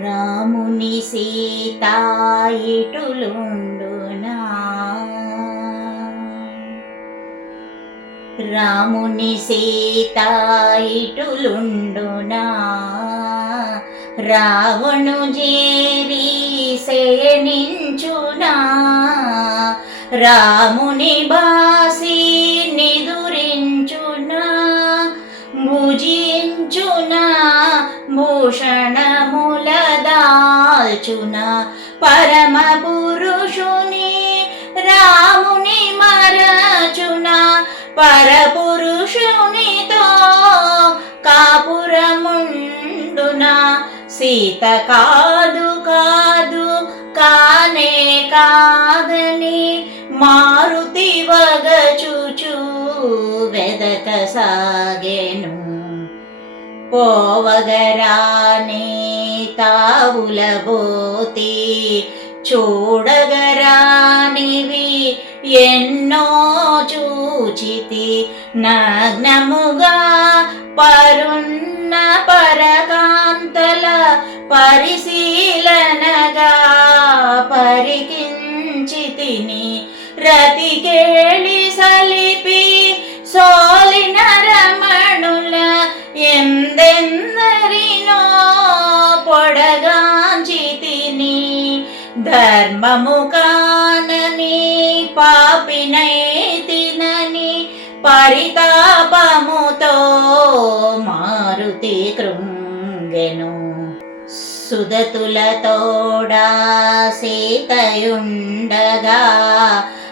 రాముని సీతాయిటులుండునా? రాముని సీతాయిటులుండునా? రావణు జేరి శయనించునా? రాముని బాసి నిదురించునా? భుజించునా? భూషణ దాల్చున పరమ పురుషుని రాముని మరచున పరపురుషునితో కాపురముండున సీత కాదు కాదు కానే కాదని మారుతి వగచుచు వెదక సాగెను. పోవగరానే తావులబోతి చూడగరానివి ఎన్నో చూచితి నగ్నముగా పరున్న పరకాంతల పరిశీలనగా పరికించితిని రతికేళి సలిపి సోలిన ధర్మము కానని పాపినై తినని పరితాపముతో మారుతి కృంగెను. సుదతులతోడా సీతయుండగా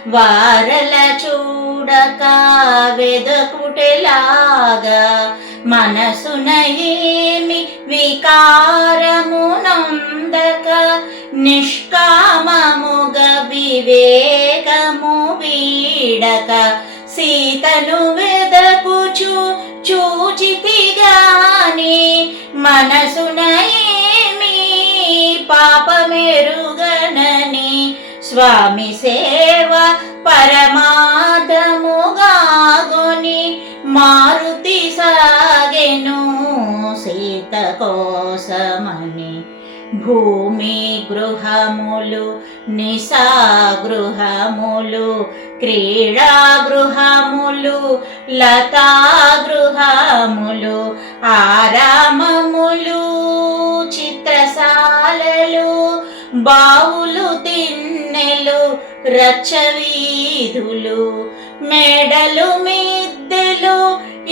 వారల చూడక వెదకుటెలాగా మనసునయేమి వికారము నిష్కామముగ వివేకము వీడక. సీతను వెదకుచు చూచితిగాని గాని పాపమెరుగనని స్వామి సేవ పరమాదముగాగుని మారుతి సాగెను సీత కోసమని. భూమి గృహములు నిశా గృహములు క్రీడా గృహములు లతా గృహములు ఆరామములు చిత్రశాలలు బావులు తిన్నెలు రచ్చవీధులు మెడలు మిద్దెలు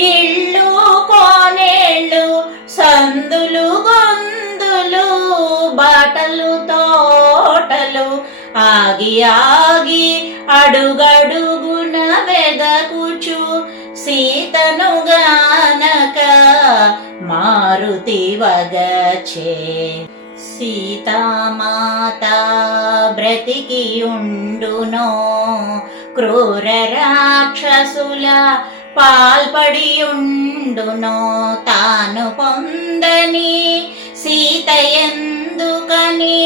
ఇళ్ళు కోనేళ్ళు సందులు బాటలు తోటలు ఆగి ఆగి అడుగడుగున వెదకుచు సీతను గానక మారుతి వగచే సీతామాత బ్రతికి ఉండునో క్రూర రాక్షసుల పాల్పడియుండునో తాను పొందని సీత అందుకని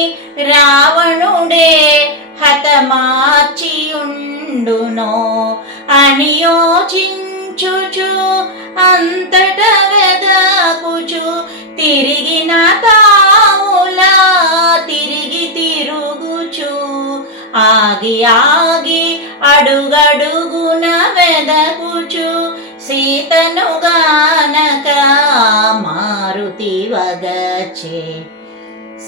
రావణుడే హతమార్చియుండునో అని యోచించుచు అంతట వెదకుచు తిరిగిన తావులా తిరిగి తిరుగుచు ఆగి ఆగి అడుగడుగున వెదకుచు సీతను గానక మారుతి వగచే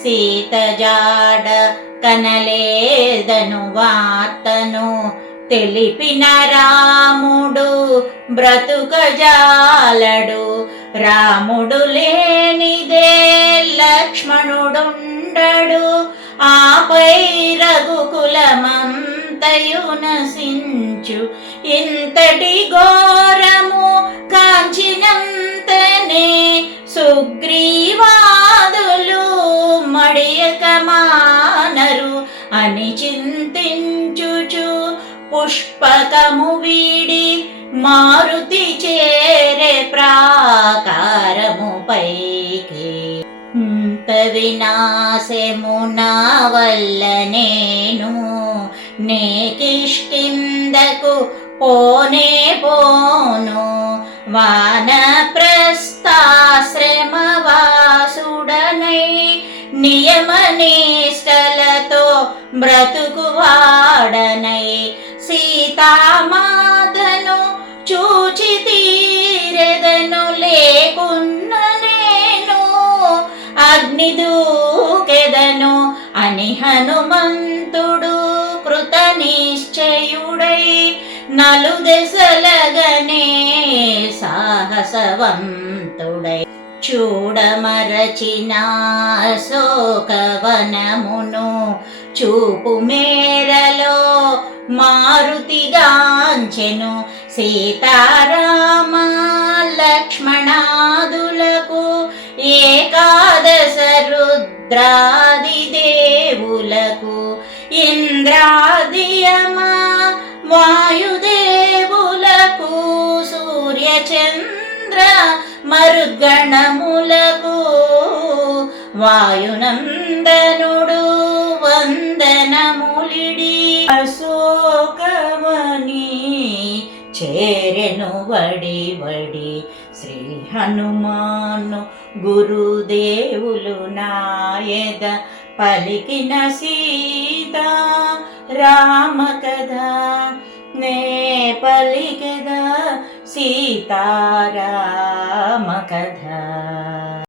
సీత జాడ కనలేదను వార్తను తెలిపిన రాముడు బ్రతుకజాలడు. రాముడు లేనిదే లక్ష్మణుడుండడు. ఆపై రఘుకులమంతయు నశించు. ఇంతటి ఘోరము కాంచినంతనే సుగ్రీవాదులు పుష్పకము వీడి మారుతి చేరే ప్రాకారము పైకి. ఇంత వినాశము నా వల్ల నేను నేకిష్కిందకు పోనే పోను. వానప్రస్థాశ్రమవాసుడనై నియమనిష్టలతో బ్రతుకువాడనై సీతామాతను చూచి తీరెదను లేకున్న నేను. అగ్ని దూకెదను అని హనుమంతుడు కృత నిశ్చయుడై నలుదెసలగనే సాహసవంతుడై చూడమరచిన శోకవనమును చూపు మేరలో మారుతిగాంచెను సీతారామ లక్ష్మణాదులకు ఏకాదశ రుద్రాది దేవులకు ఇంద్రాదియమా వాయుదేవులకు సూర్యచంద్ర మరుగణములకు వాయునందనుడు వందనములి అశోకమని చేరెను వడి వడి శ్రీ హనుమాను గురుదేవులు నాయద పలికిన సీత రామ కదా నే పలికద సీతారామ కథ.